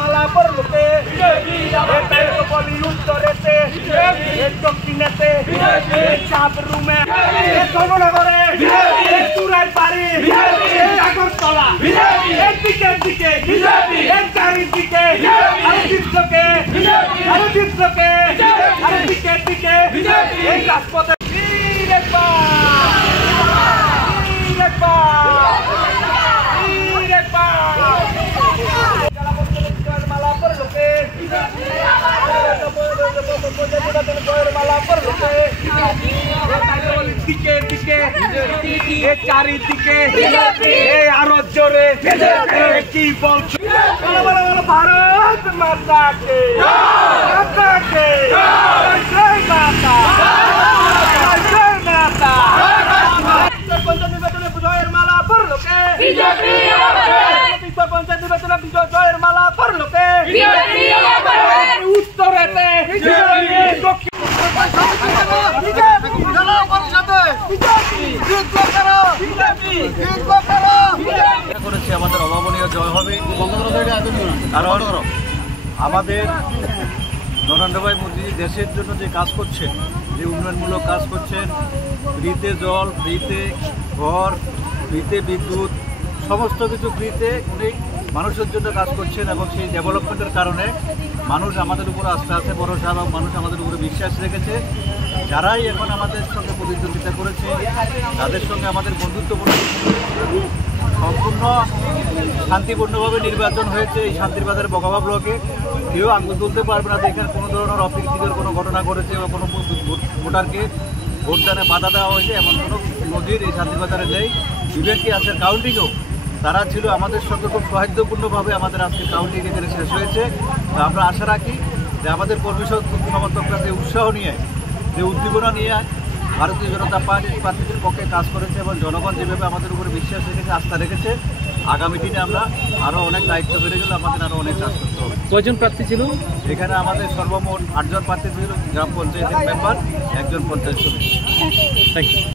মালা পরলো কে? উত্তরেতে, দক্ষিণেতে, চাপ রুমে, ধর্মনগরে, চুরাই পাড়ি, আগরতলা, দিকের দিকে, চারিদিকে, আরো চিত্রকে, আরো চিত্রকে, আরো দিকের দিকে, এই রাজপথে চারিদিকে আরো জোরে কি বলছো? ভারত মাতাকে মাতাকে জয় মাতা জয় মাতা। পঞ্চায়েত নির্বাচনে বিজয়ের মালা পরলো কে? পঞ্চায়েত নির্বাচনে বিজয়ের মালা পরলো কে? উত্তরেতে করেছে আমাদের অভাবনীয় জয় হবে। কারণ আমাদের নরেন্দ্র ভাই মোদী দেশের জন্য যে কাজ করছেন, যে উন্নয়নমূলক কাজ করছেন, ফ্রিতে জল, ফ্রিতে ঘর, ফ্রিতে বিদ্যুৎ, সমস্ত কিছু ফ্রিতে উনি মানুষের জন্য কাজ করছেন এবং সেই ডেভেলপমেন্টের কারণে মানুষ আমাদের উপর আস্থা আছে, ভরসা এবং মানুষ আমাদের উপরে বিশ্বাস রেখেছে। যারাই এখন আমাদের সঙ্গে প্রতিদ্বন্দ্বিতা করেছে তাদের সঙ্গে আমাদের বন্ধুত্বপূর্ণ সম্পূর্ণ শান্তিপূর্ণভাবে নির্বাচন হয়েছে। এই শান্তির বগাবা ব্লকে কেউ আঙুল তুলতে পারবে না যে এখানে কোনো ধরনের অপ্রীতিকর কোনো ঘটনা ঘটেছে বা কোনো ভোটারকে ভোটদানে বাধা দেওয়া হয়েছে এমন কোনো নজির এই শান্তিবাজারে নেই। ইভেন কি আজকের কাউন্টিংও তারা ছিল আমাদের সঙ্গে খুব সৌহার্দ্যপূর্ণভাবে আমাদের আজকে কাউন্টিং এখানে শেষ হয়েছে। তো আমরা আশা রাখি যে আমাদের কর্মী সমর্থকরা যে উৎসাহ নিয়ে, যে উদ্দীপনা নিয়ে ভারতীয় জনতা পার্টির পক্ষে কাজ করেছে এবং জনগণ যেভাবে আমাদের উপরে বিশ্বাস রেখেছে, আস্থা রেখেছে, আগামী দিনে আমরা আরও অনেক দায়িত্ব বেড়ে গেলে আমাদের আরও অনেক কাজ করতে হবে। কয়জন প্রার্থী ছিল এখানে? আমাদের সর্বমোট 8 জন প্রার্থী ছিল, গ্রাম পঞ্চায়েতের মেম্বার, 1 জন পঞ্চায়েত সমিতি। Thank you.